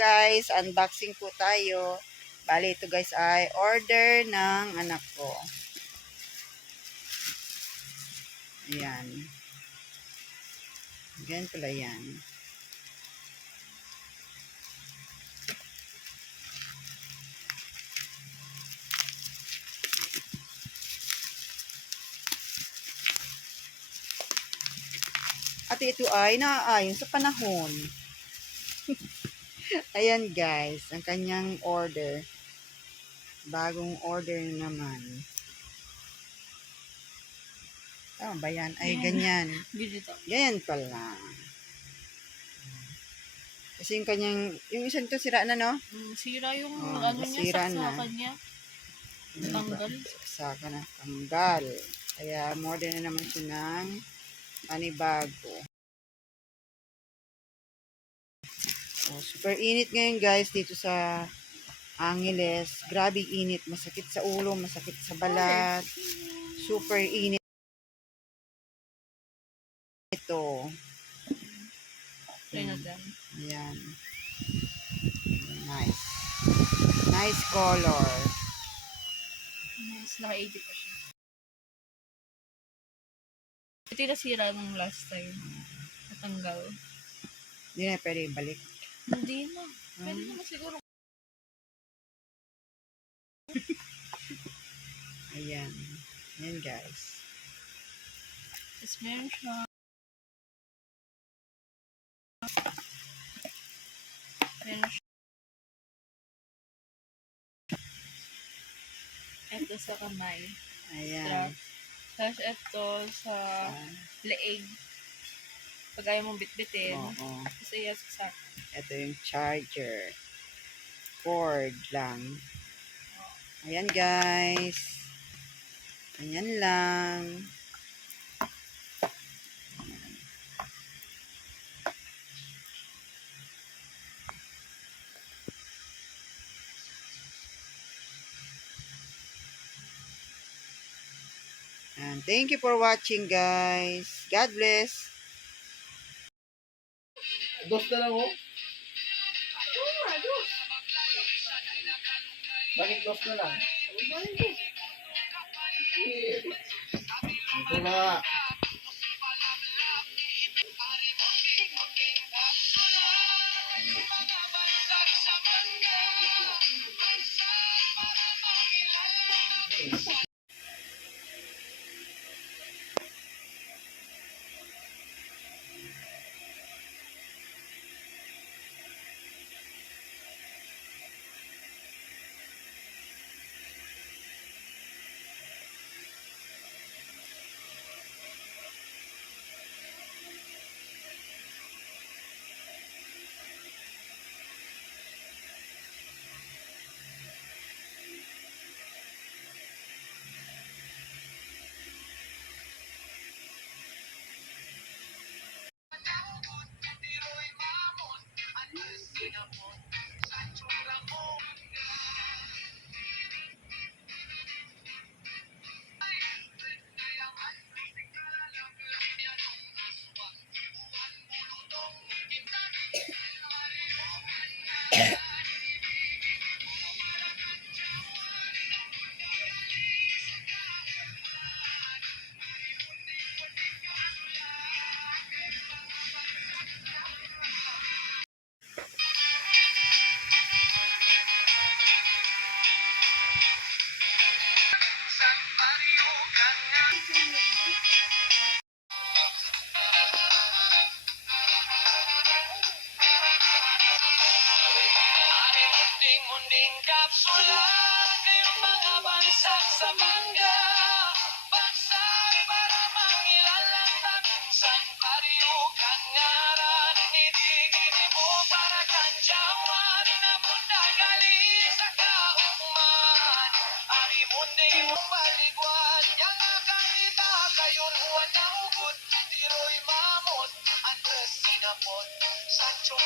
guys, unboxing po tayo. Bali ito guys ay order ng anak ko. Ayan. Ganyan pala yan. At ito ay naaayon sa panahon. Ayan guys, ang kanyang order. Bagong order naman. Tama ba yan? Ay, ganyan. Ganyan pala. Kasi yung kanyang, yung isang to sira na, no? Sira yung ano niya, saksakan niya. Tanggal. Saksakan na, tanggal. Kaya order na naman siya ng panibago. Super init ngayon guys dito sa Angeles. Grabe init. Masakit sa ulo, masakit sa balat. Super init ito. Ayan. Nice. Nice color. Nice. Naka-80 pa siya. Ito yung nasira nung last time. Natanggal. Hindi na pwede balik. Hindi na. Pwede naman siguro. Ayan. Ayan guys. Tapos meron siya. Meron siya. Ito sa kamay. Ayan. Tapos ito sa leeg. Pag ayaw mong bitbitin. Oo. Kasi yes, sa Ito yung charger. Cord lang. Ayan guys. Ayan lang. And thank you for watching guys. God bless. Dos na lang, oh. Bakit dos na lang? Ito na. Munding kapsula kayong mga bansak sa mangga. Bansak para mangilalatan sang pariukan ngaran. Idigini mo para kanjawan na munda gali sa kaugman. Ari munding mong baligwan yang akan kita kayon wala ugot. Tiroy mamot Andres sinapot Sancho.